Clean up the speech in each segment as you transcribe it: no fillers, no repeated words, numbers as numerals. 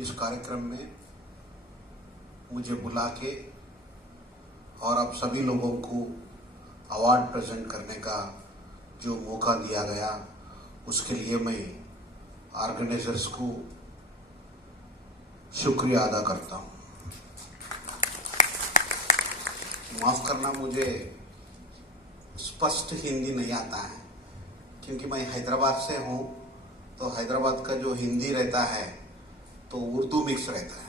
इस कार्यक्रम में मुझे बुला के और आप सभी लोगों को अवार्ड प्रेजेंट करने का जो मौका दिया गया, उसके लिए मैं ऑर्गेनाइजर्स को शुक्रिया अदा करता हूँ। माफ़ करना, मुझे स्पष्ट हिंदी नहीं आता है क्योंकि मैं हैदराबाद से हूँ, तो हैदराबाद का जो हिंदी रहता है तो उर्दू मिक्स रहता है।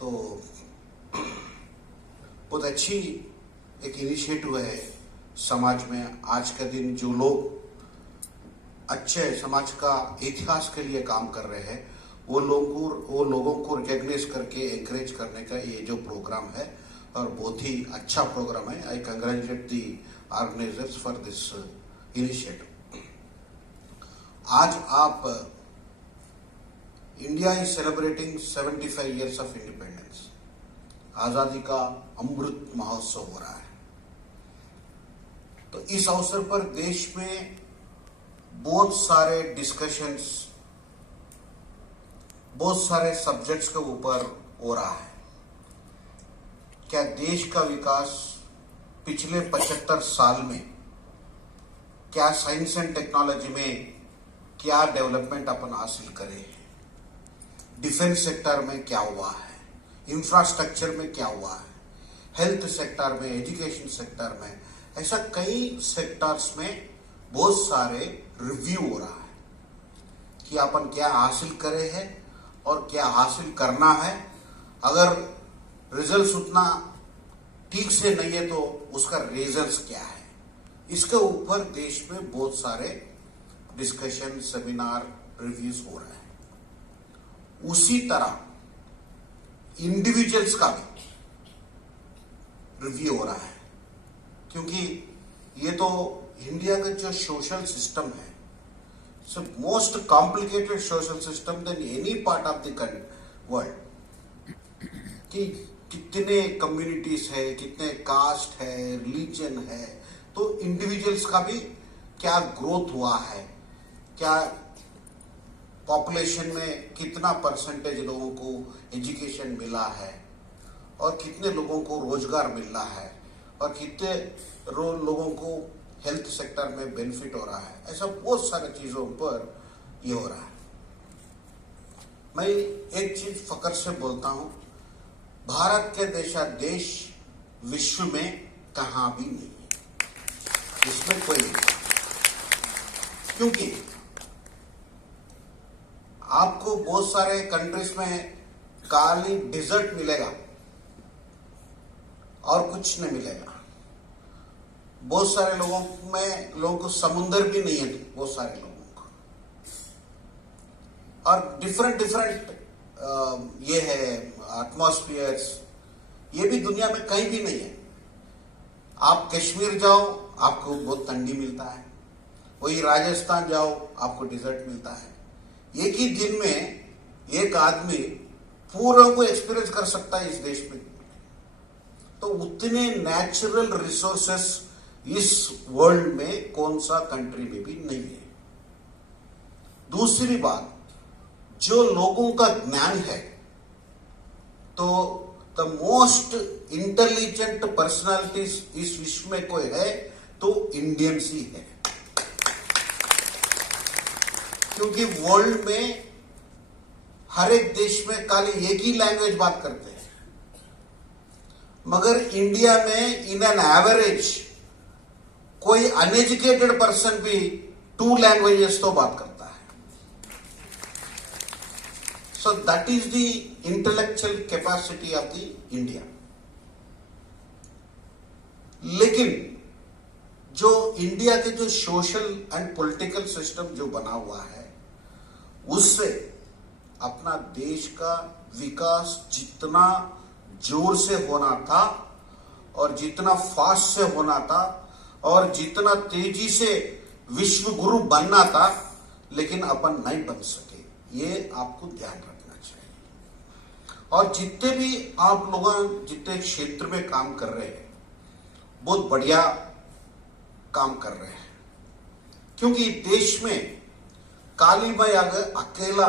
तो बहुत अच्छी एक इनिशिएटिव है समाज में। आज का दिन जो लोग अच्छे समाज का इतिहास के लिए काम कर रहे हैं, वो लोगों को रिकॉग्नाइज करके एनकरेज करने का ये जो प्रोग्राम है, और बहुत ही अच्छा प्रोग्राम है। I congratulate the organisers for this initiative. आज आप India is celebrating 75 years of independence. आजादी का अमृत महोत्सव हो रहा है। तो इस अवसर पर देश में बहुत सारे डिस्कशंस, बहुत सारे सब्जेक्ट्स के ऊपर हो रहा है। क्या देश का विकास पिछले 75 साल में, क्या साइंस एंड टेक्नोलॉजी में क्या डेवलपमेंट अपन हासिल करे, डिफेंस सेक्टर में क्या हुआ है, इंफ्रास्ट्रक्चर में क्या हुआ है, हेल्थ सेक्टर में, एजुकेशन सेक्टर में, ऐसा कई सेक्टर्स में बहुत सारे रिव्यू हो रहा है कि अपन क्या हासिल करे हैं और क्या हासिल करना है। अगर रिजल्ट्स उतना ठीक से नहीं है तो उसका रीजंस क्या है, इसके ऊपर देश में बहुत सारे डिस्कशन, सेमिनार, रिव्यूज हो रहे हैं। उसी तरह इंडिविजुअल्स का भी रिव्यू हो रहा है, क्योंकि ये तो इंडिया का जो सोशल सिस्टम है, most complicated social system than any part of the world. कि कितने कम्युनिटीज है, कितने कास्ट है, रिलीजन है, तो इंडिविजुअल्स का भी क्या ग्रोथ हुआ है, क्या पॉपुलेशन में कितना परसेंटेज लोगों को एजुकेशन मिला है, और कितने लोगों को रोजगार मिल रहा है, और कितने लोगों को हेल्थ सेक्टर में बेनिफिट हो रहा है। ऐसा बहुत सारे चीजों पर ये हो रहा है। मैं एक चीज फकर से बोलता हूं, भारत के जैसा देश विश्व में कहां भी नहीं है, इसमें कोई नहीं। क्योंकि आपको बहुत सारे कंट्रीज में काली डिजर्ट मिलेगा और कुछ नहीं मिलेगा। बहुत सारे लोगों को समुंदर भी नहीं है, बहुत सारे लोगों को, और डिफरेंट ये है एटमॉस्फेयर्स, ये भी दुनिया में कहीं भी नहीं है। आप कश्मीर जाओ, आपको बहुत ठंडी मिलता है, वही राजस्थान जाओ, आपको डिजर्ट मिलता है। एक ही दिन में एक आदमी पूरा को एक्सपीरियंस कर सकता है इस देश में। तो उतने नेचुरल रिसोर्सेस इस वर्ल्ड में कौन सा कंट्री में भी नहीं है। दूसरी बात, जो लोगों का ज्ञान है, तो द मोस्ट इंटेलिजेंट पर्सनालिटीज इस विश्व में कोई है तो इंडियंस ही है। क्योंकि वर्ल्ड में हर एक देश में खाली एक ही लैंग्वेज बात करते हैं, मगर इंडिया में इन एन एवरेज कोई अनएजुकेटेड पर्सन भी 2 लैंग्वेजेस तो बात करता है। So that is the intellectual capacity of the India. लेकिन जो इंडिया के जो सोशल एंड पॉलिटिकल सिस्टम जो बना हुआ है, उससे अपना देश का विकास जितना जोर से होना था और जितना फास्ट से होना था और जितना तेजी से विश्व गुरु बनना था, लेकिन अपन नहीं बन सके। ये आपको ध्यान रखना चाहिए। और जितने भी आप लोग जितने क्षेत्र में काम कर रहे हैं, बहुत बढ़िया काम कर रहे हैं, क्योंकि देश में काली भाई अगर अकेला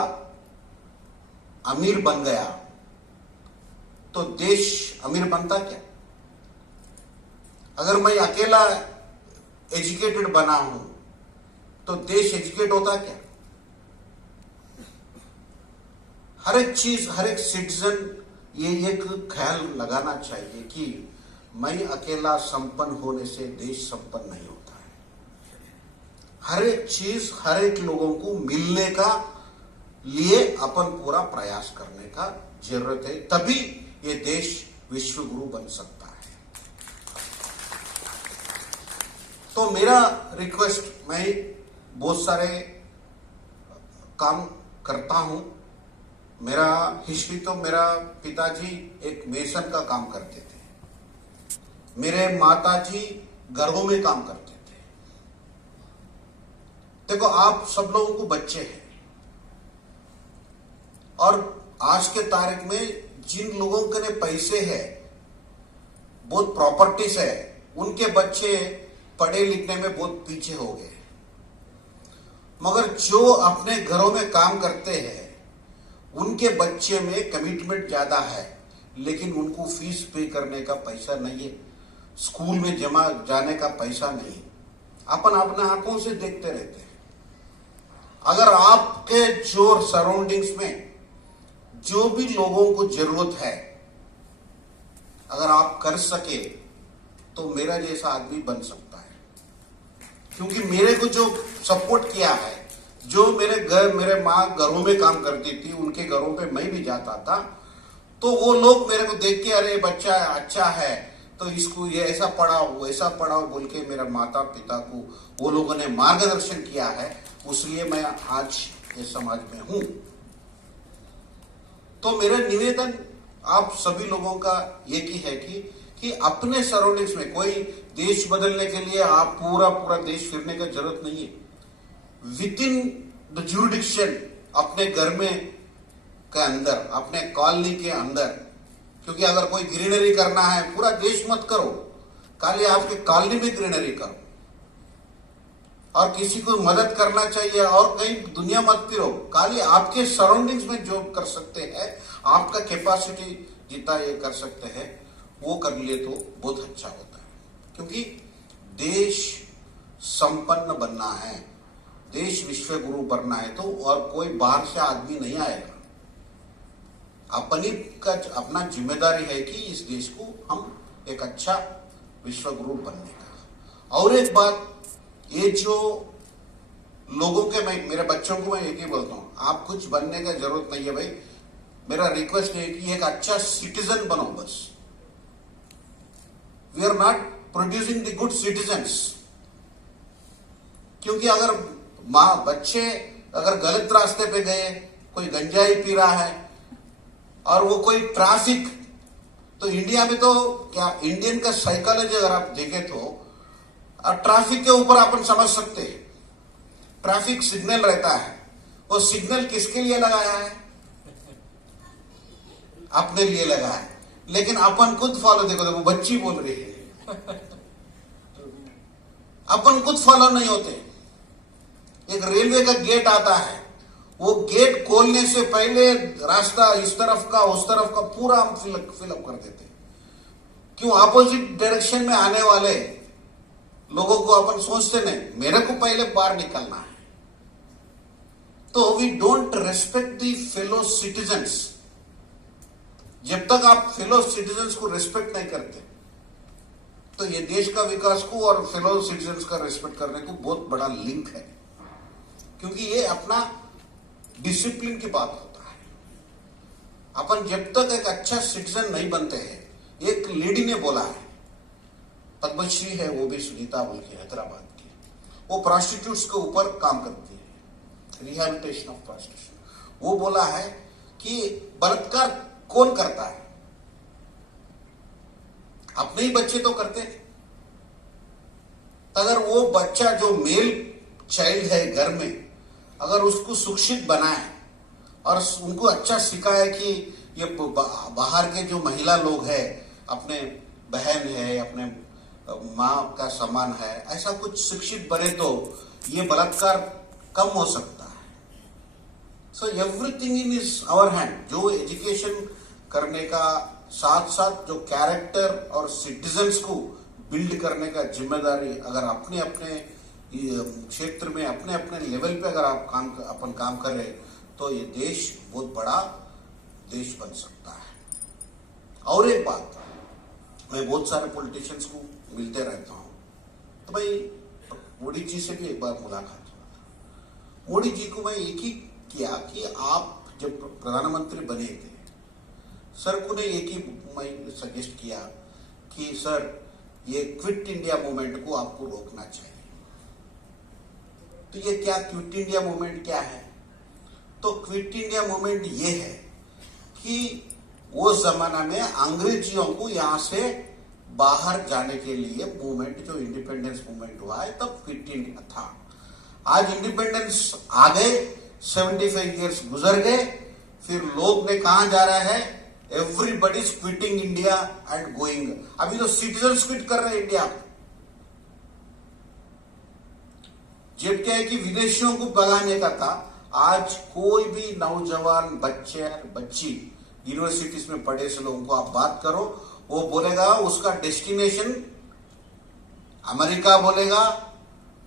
अमीर बन गया तो देश अमीर बनता क्या? अगर मैं अकेला एजुकेटेड बना हूं तो देश एजुकेट होता क्या? हर एक चीज, हर एक सिटीजन ये एक ख्याल लगाना चाहिए कि मैं अकेला संपन्न होने से देश संपन्न नहीं होता है। हर एक चीज, हर एक लोगों को मिलने का लिए अपन पूरा प्रयास करने का जरूरत है, तभी ये देश विश्व गुरु बन सकता है। तो मेरा रिक्वेस्ट, मैं बहुत सारे काम करता हूं। मेरा हिस्ट्री तो, मेरा पिताजी एक मेसन का काम करते थे, मेरे माताजी घरों में काम करते थे। देखो, आप सब लोगों को बच्चे हैं और आज के तारीख में जिन लोगों के लिए पैसे है, बहुत प्रॉपर्टीज है, उनके बच्चे पढ़े लिखने में बहुत पीछे हो गए। मगर जो अपने घरों में काम करते हैं उनके बच्चे में कमिटमेंट ज्यादा है, लेकिन उनको फीस पे करने का पैसा नहीं है, स्कूल में जमा जाने का पैसा नहीं। अपन अपने आंखों से देखते रहते हैं। अगर आपके जो सराउंडिंग्स में जो भी लोगों को जरूरत है, अगर आप कर सके तो मेरा जैसा आदमी बन सकता है। क्योंकि मेरे को जो सपोर्ट किया है, जो मेरे माँ घरों में काम करती थी, उनके घरों पे मैं भी जाता था, तो वो लोग मेरे को देख के, अरे बच्चा अच्छा है तो इसको ये ऐसा पढ़ाओ वैसा पढ़ाओ बोल के मेरा माता पिता को वो लोगों ने मार्गदर्शन किया है। इसलिए मैं आज इस समाज में हूं। तो मेरा निवेदन आप सभी लोगों का एक ही है कि अपने सराउंडिंग्स में, कोई देश बदलने के लिए आप पूरा देश फिरने का जरूरत नहीं है। विद इन द जुरिडिक्शन, अपने घर में के अंदर, अपने कॉलोनी के अंदर, क्योंकि अगर कोई ग्रीनरी करना है, पूरा देश मत करो, खाली आपके कॉलोनी में ग्रीनरी करो। और किसी को मदद करना चाहिए और कहीं दुनिया मत फिरो, खाली आपके सराउंडिंग्स में जो कर सकते हैं, आपका कैपेसिटी जितना ये कर सकते हैं वो कर लिए तो बहुत अच्छा होता है। क्योंकि देश संपन्न बनना है, देश विश्व गुरु बनना है, तो और कोई बाहर से आदमी नहीं आएगा। अपना जिम्मेदारी है कि इस देश को हम एक अच्छा विश्व गुरु बनने का। और एक बात, ये जो लोगों के, मैं मेरे बच्चों को मैं एक ही बोलता हूं, आप कुछ बनने का जरूरत नहीं है भाई। मेरा रिक्वेस्ट है कि एक अच्छा सिटीजन बनो बस। We are not producing the good citizens. क्योंकि अगर बच्चे अगर गलत रास्ते पे गए, कोई गंजाई पी रहा है और वो कोई ट्रैफिक, तो इंडिया में तो क्या, इंडियन का साइकोलॉजी अगर आप देखें तो ट्रैफिक के ऊपर अपन समझ सकते हैं। ट्रैफिक सिग्नल रहता है, वो सिग्नल किसके लिए लगाया है? अपने लिए लगा है। लेकिन अपन खुद फॉलो, देखो बच्ची बोल रही है, अपन खुद फॉलो नहीं होते। एक रेलवे का गेट आता है, वो गेट खोलने से पहले रास्ता इस तरफ का उस तरफ का पूरा हम फिलअप कर देते। क्यों? अपोजिट डायरेक्शन में आने वाले लोगों को अपन सोचते नहीं, मेरे को पहले बाहर निकलना है। तो we don't respect the fellow citizens. जब तक आप फेलो सिटीजन्स को रेस्पेक्ट नहीं करते, तो ये देश का विकास को और फेलो सिटीजन्स का रेस्पेक्ट करने को बहुत बड़ा लिंक है। क्योंकि ये अपना डिसिप्लिन की बात होता है। अपन जब तक एक अच्छा सिटीजन नहीं बनते हैं, एक लेडी ने बोला है, पद्मश्री है वो भी, सुनीता बोल के, हैदराबाद की, वो प्रोस्टिट्यूट्स के ऊपर काम करती है, रिहैबिलिटेशन ऑफ प्रोस्टिट्यूशन। वो बोला है कि बलात्कार कौन करता है? अपने ही बच्चे तो करते हैं। अगर वो बच्चा जो मेल चाइल्ड है घर में, अगर उसको शिक्षित बनाए और उनको अच्छा सिखाए कि ये बाहर के जो महिला लोग हैं, अपने बहन है, अपने माँ का समान है, ऐसा कुछ शिक्षित बने तो ये बलात्कार कम हो सकता है। So everything in is our hand. जो एजुकेशन करने का साथ साथ जो कैरेक्टर और सिटीजन्स को बिल्ड करने का जिम्मेदारी अगर अपने अपने क्षेत्र में अपने अपने लेवल पे अगर आप अपन काम कर रहे तो ये देश बहुत बड़ा देश बन सकता है। और एक बात, मैं बहुत सारे पॉलिटिशियंस को मिलते रहता हूं, तो भाई मोदी जी से भी एक बार मुलाकात हुआ था। मोदी जी को मैं एक ही किया कि आप जब प्रधानमंत्री बने थे, सर को ने एक ही मैं सजेस्ट किया कि सर ये क्विट इंडिया मूवमेंट को आपको रोकना चाहिए। तो ये क्या क्विट इंडिया मूवमेंट क्या है? तो क्विट इंडिया मूवमेंट ये है कि वो जमाना में अंग्रेजियों को यहां से बाहर जाने के लिए मूवमेंट, जो इंडिपेंडेंस मूवमेंट हुआ है तब क्विट इंडिया था। आज इंडिपेंडेंस आ गए, 75 इयर्स गुजर गए, फिर लोग ने कहा जा रहा है everybody is quitting India and going. अभी तो सिटीजन क्विट कर रहे हैं इंडिया को। जब क्या है कि विदेशियों को भगाने का था, आज कोई भी नौजवान बच्चे बच्ची यूनिवर्सिटीज में पढ़े से लोगों को आप बात करो, वो बोलेगा उसका डेस्टिनेशन अमेरिका बोलेगा,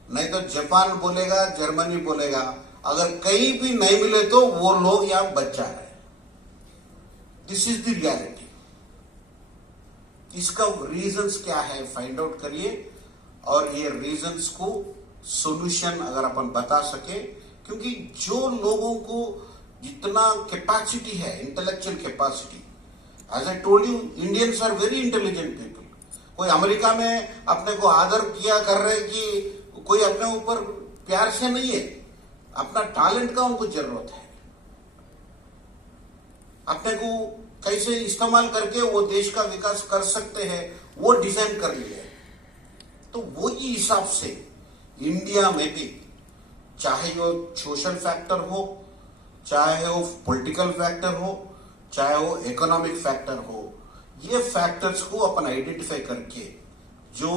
नहीं तो जापान बोलेगा, जर्मनी बोलेगा। अगर कहीं भी नहीं मिले तो वो लोग यहां बच जा रहे हैं। This is the reality. इसका रीजंस क्या है फाइंड आउट करिए, और ये रीजंस को सॉल्यूशन अगर अपन बता सके, क्योंकि जो लोगों को जितना कैपेसिटी है, intellectual capacity, as I told you, Indians are very intelligent people. कोई अमेरिका में अपने को आदर किया कर रहे कि कोई अपने ऊपर प्यार से नहीं है, अपना टैलेंट का उनको जरूरत है। अपने को कैसे इस्तेमाल करके वो देश का विकास कर सकते हैं वो डिजाइन कर लिए। तो वही हिसाब से इंडिया में भी, चाहे वो सोशल फैक्टर हो, चाहे वो पॉलिटिकल फैक्टर हो, चाहे वो इकोनॉमिक फैक्टर हो, ये फैक्टर्स को अपन आइडेंटिफाई करके जो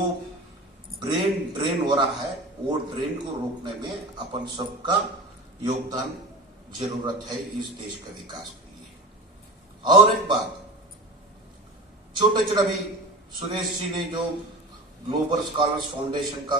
ब्रेन ड्रेन हो रहा है वो ड्रेन को रोकने में अपन सबका योगदान जरूरत है इस देश के विकास के लिए। और एक बात, छोटे छोटे भी सुरेश जी ने जो ग्लोबल स्कॉलर्स फाउंडेशन का